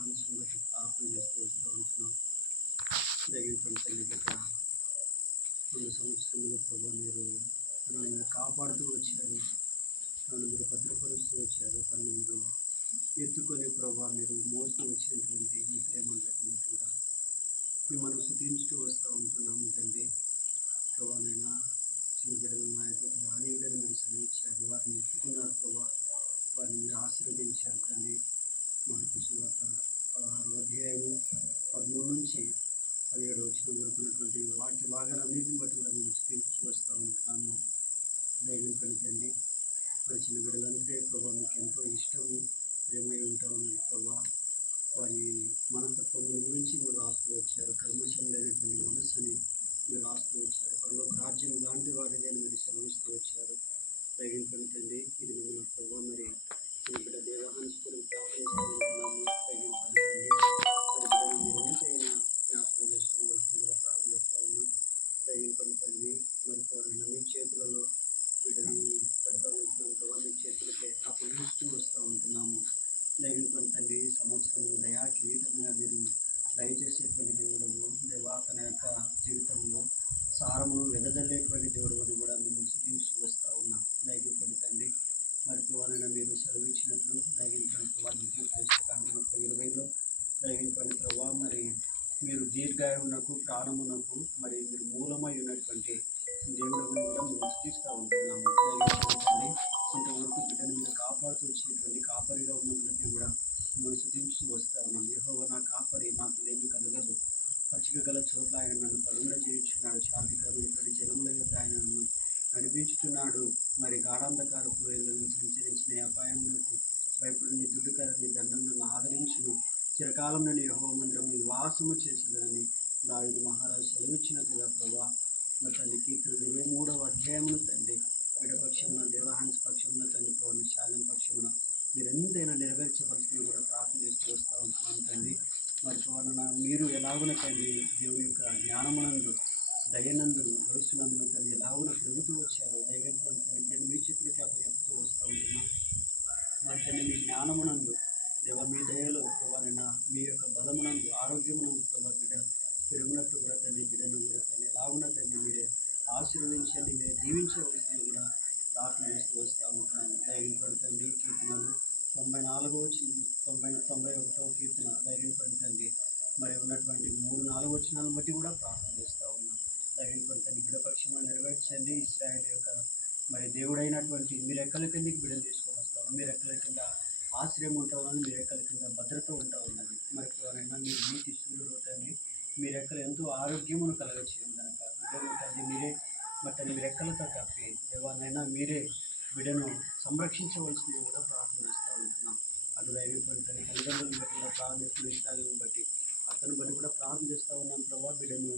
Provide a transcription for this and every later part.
మనసును బట్టి ప్రార్థన చేస్తూ వస్తూ ఉంటున్నాం. దయచేసి తల్లి గత 2 సంవత్సరములు ప్రభా మీరు తనను మీరు కాపాడుతూ వచ్చారు, తనను మీరు భద్రపరుస్తూ వచ్చారు, తనను మీరు ఎత్తుకొని ప్రభా మీరు మోస్తూ వచ్చినటువంటి మీ ప్రేమంతటి బట్టి కూడా మిమ్మల్ని స్తుతించుతూ వస్తూ ఉంటున్నాము తండ్రి. ప్రభానైనా చిన్న బిడ్డలు నా యొక్క రానియుడని మీరు సెలవిచ్చారు, వారిని ఎత్తుకున్నారు ప్రభా, వారిని మీరు ఆశీర్వదించారు తండ్రి. మార్కు సువార్త 16వ అధ్యాయము 13 నుంచి 17 వచనం వరకు ఉన్నటువంటి వాక్య భాగాలన్నింటిని బట్టి కూడా మేము స్తుతించు వస్తూ ఉంటున్నాము. దైవం తండ్రి, మరి చిన్న బిడ్డలంటే ప్రభా మీకు ఎంతో ఇష్టము ప్రేమై ఉంటా ఉన్నది ప్రభా. వారి మనస్తత్వముల గురించి మీరు రాస్తూ వచ్చారు, కల్మషం లేనటువంటి మనస్సుని మీరు రాస్తూ వచ్చారు, పరలోక రాజ్యం లాంటి వారిని మీరు సెలవిస్తూ వచ్చారు. దైవం తండ్రి, ఇది మిమ్మల్ని ప్రభా మరి ఇక్కడ దేవాహాన్స్కుని ప్రార్థిస్తూ ఉంటున్నాము. దైవం తండ్రి, మరి బిడ్డను మీరు ఎంతైనా జ్ఞాపకం చేసుకోవాల్సింది కూడా ప్రార్థిస్తూ ఉన్నాం. దైవం తండ్రి, మరి వారిని మీ చేతులలో బిడ్డను పెడతా ఉంటున్నాం ప్రభా, మీ చేతులకే అప్పగిస్తూ వస్తూ ఉంటున్నాము. దైవం తండ్రి, సంవత్సరం దయా కిరీటంగా మీరు దయచేసేటువంటి దేవుడు దేవా, తన యొక్క జీవితంలో సారమును వెదజల్లేటువంటి దేవుడు అని కూడా మేము స్తుతించు వస్తూ ఉన్నాం. దైవం తండ్రి, మరి పువ్వనైనా మీరు సెలవిచ్చినట్లు దైవం ప్రభావ 20లో దైవం ప్రభావ మరి మీరు దీర్ఘాయువునకు ప్రాణమునకు మరి మీరు మూలమై ఉన్నటువంటి దేవుడు కూడా మేము స్తుతిస్తూ ఉంటున్నాము. దైవం తండ్రి, ఇంతవరకు బిడ్డను మీరు కాపాడుతూ వచ్చినటువంటి కాపరిగా ఉన్నటువంటి కూడా మేము స్తుతించుతూ వస్తూ ఉన్నాం. యెహోవా నా కాపరి, నాకు లేమి కలగదు. పచ్చిక గల చోట్ల ఆయన నన్ను పరుండజేయుచున్నాడు, శాంతికరమైనటువంటి జలముల యొక్క ఆయన నన్ను నడిపించుచున్నాడు. మరి గాఢాంధకారపు లోయలను సంచరించిన అపాయమునకు భయపడి దుడ్డుకరని దండం నన్ను ఆదరించును. చిరకాలం నేను యెహోవా మందిరము నివాసము చేసేదనని దావీదు మహారాజు సెలవిచ్చినట్లుగా ప్రభా, మరి తండ్రి కీర్తన 23వ అధ్యాయమును తండ్రి విడపక్షమున దేవహాన్స్ పక్షమున తండ్రి పవన శాలం పక్షమున మీరు ఎంతైనా నెరవేర్చవలసింది కూడా ప్రార్థన చేస్తూ వస్తూ ఉంటున్నాను తండ్రి. మరి పవన మీరు ఎలాగున తండ్రి దేవుని యొక్క జ్ఞానమునందు దయనందును వయస్సునందును తను ఎలాగున పెరుగుతూ వచ్చారో దైవం తండ్రి నేను మీ చేతులకి అప్పచెప్తూ వస్తూ ఉంటున్నాను. మరి తండ్రి మీ జ్ఞానమునందు దేవ మీ దయలో ప్రభావైనా మీ యొక్క బలమునందు ఆరోగ్యమునందు ప్రభావ బిడ్డ పెరుగునట్లు కూడా తండ్రి బిడ్డను కూడా తండ్రి ఎలాగున తండ్రి మీరే ఆశీర్వదించండి, మీరే దీవించవలసింది కూడా ప్రార్థన చేస్తూ వస్తూ ఉంటున్నాను. దైవం తండ్రి కీర్తనలు 91వ కీర్తన దైవం తండ్రి మరి ఉన్నటువంటి 3-4 వచనాలను బట్టి కూడా ప్రార్థన చేస్తూ ఉన్నాం. దైవం తండ్రి బిడ్డ పక్షంలో నెరవేర్చండి. ఇశ్రాయేలు యొక్క మరి దేవుడైనటువంటి మీరు ఎక్కల కిందకి బిడ్డలు తీసుకొని వస్తాను, మీరు ఎక్కల కింద ఆశ్రయం ఉంటా ఉన్నది, మీరు ఎక్కల కింద భద్రత ఉంటా ఉన్నది. మరి ఎవరైనా మీరు నీతి సూర్యుడు తండ్రి మీరు ఎక్కల ఎంతో ఆరోగ్యమును కలగచేయండి కనుక బిడ్డను తండ్రి మీరే మరి తండ్రి మీరు ఎక్కలతో కప్పి దేవాలైనా మీరే బిడ్డను సంరక్షించవలసింది కూడా ప్రార్థన చేస్తూ ఉంటున్నాం. అటు దైవం తండ్రి తల్లిదండ్రులను బట్టి కూడా ప్రార్థిస్తున్న ఇష్టాలను బట్టి అతను బట్టి కూడా ప్రార్థన చేస్తూ ఉన్నాం ప్రభావ. బిడ్డను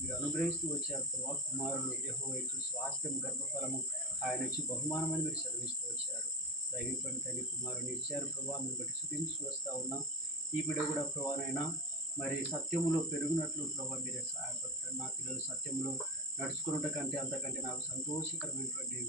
మీరు అనుగ్రహిస్తూ వచ్చారు ప్రభావ. కుమారుడు యెహోవా ఇచ్చు స్వాస్థ్యం గర్భఫలము ఆయన ఇచ్చి బహుమానమని మీరు సెలవిస్తూ వచ్చారు. దైవం తండ్రి కుమారుని ఇచ్చారు ప్రభావాన్ని బట్టి స్తుతించు వస్తూ ఉన్నాం. ఈ బిడ్డ కూడా ప్రభావనైనా మరి సత్యములో పెరుగునట్లు ప్రభావ మీరే సహాయపడతారు. నా పిల్లలు సత్యములో నడుచుకున్నట కంటే అంతకంటే నాకు సంతోషకరమైనటువంటి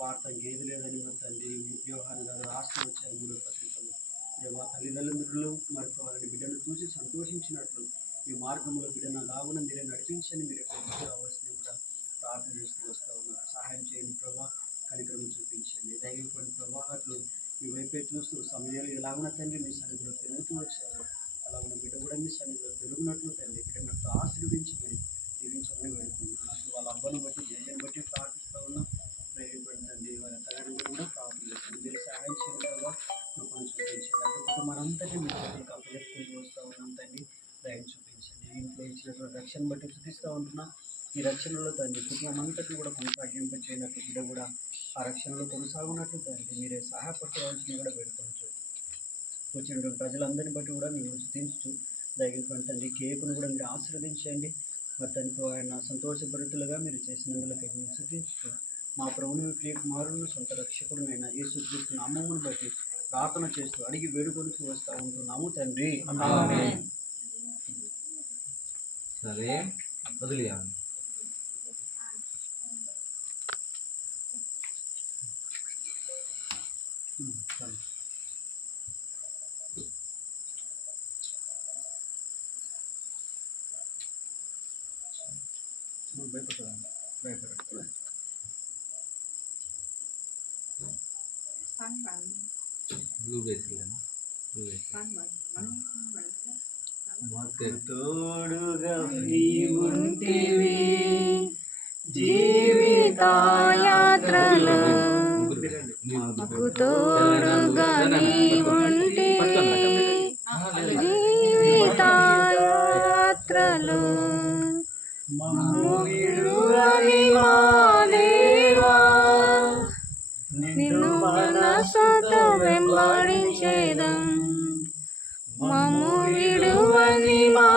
వార్త ఇంకేది లేదని మరి తండ్రి యోహాను గారు రాస్తూ వచ్చారు 3వ పత్రికలు. దేవా తల్లిదండ్రులు మరి వారిని బిడ్డను చూసి సంతోషించినట్లు మీ మార్గంలో బిడ్డను లాగున మీరే నడిపించండి, మీరే కొడుకు రావాల్సింది కూడా ప్రార్థన చేస్తూ వస్తూ ఉన్నారు. సహాయం చేయండి ప్రభా, కనికరం చూపించండి. దైవం ప్రభావాలు మీ వైపే చూస్తూ సమయాలు ఎలాగున తండ్రి మీ సన్నిధిలో పెరుగుతూ వచ్చారు, అలాగున బిడ్డ కూడా మీ సన్నిధిలో పెరుగునట్లు తండ్రి బిడ్డనట్లు ఆశీర్వదించమని దీవించమని వేడుకుంటున్నాను. అసలు వాళ్ళ అబ్బను బట్టి జయని బట్టి ప్రార్థిస్తూ ఉన్నాం. తండ్రి వాళ్ళ తల్లిదండ్రులు కూడా ప్రార్థన చేస్తుంది. మీరు సహాయం చేయండి ప్రభావ, కృపను చూపించండి. అటు కుటుంబానంతటి మీ చేతులకు అప్పచెప్పుకుంటూ వస్తూ ఉన్నాం తండ్రి, దయ చూపించండి. ఇంట్లో ఇచ్చినటువంటి రక్షణ బట్టి చూపిస్తూ ఉంటున్నాం. ఈ రక్షణలో తండ్రి కుటుంబం అంతటి కూడా కొనసాగింపచేయనట్లు బిడ్డ కూడా ఆ రక్షణలో కొనసాగునట్లు తండ్రి మీరే సహాయపడవలసింది కూడా వేడుకోవచ్చు. వచ్చినటువంటి ప్రజలందరినీ బట్టి కూడా మీరు స్తుతించు దైవం తండ్రి కేకును కూడా మీరు ఆశీర్వదించండి. మరి తనకు ఆయన సంతోషభరితులుగా మీరు చేసినందులకి మేము స్తుతించు. మా ప్రభువును ప్రియ కుమారులను సొంత రక్షకుడునైన యేసుక్రీస్తు నామమును బట్టి ప్రార్థన చేస్తూ అడిగి వేడుకొనుచు వస్తూ ఉంటున్నాము తండ్రి. సరే వదిలేయాలి. భయపడతాను. బ్లూ బేసిల్ తోడుగా నీవుంటివి జీవితయాత్రలో మాకు తోడుగా నీవుంటివి జీవితయాత్రలో మమ్ము విడువని మా దేవా నిన్ను మనసుతో వెంబడించేదం మమ్ము విడువని మా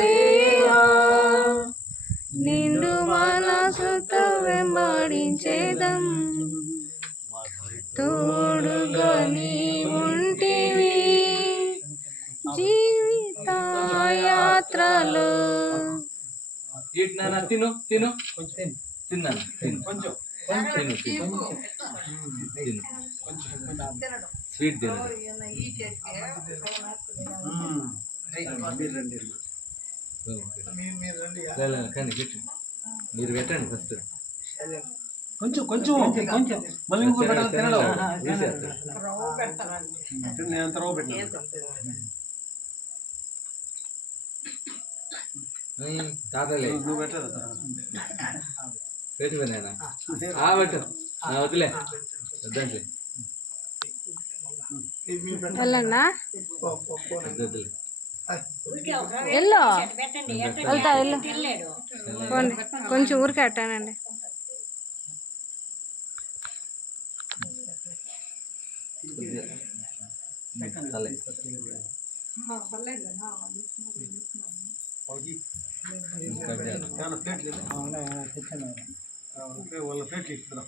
దేవా నిన్ను మనసుతో వెంబడించేదం తోడుగా నీవుంటివి జీవితయాత్రలో తిను తిను కొంచెం తిన్నాను తిను కొంచెం తిను తిను తిను స్వీట్ తిను మీరు రండి. కానీ పెట్టు మీరు పెట్టండి ఫస్ట్ కొంచెం కొంచెం కొంచెం మళ్ళీ ఇంకో పెట్టాలి తినడం. నేను అంత రవ్వ పెట్టినా తాతలే నువ్వు పెట్టలేదు. పెట్టు నాయనా పెట్టు వద్దులే వద్దంటే వెళ్ళన్నా వద్దులే వెళ్ళు వెళ్తా వెళ్ళు పోండి కొంచెం ఊరికే అట్టానండి ప్లేట్ లేదు వాళ్ళ ప్లేట్లు ఇస్తున్నా.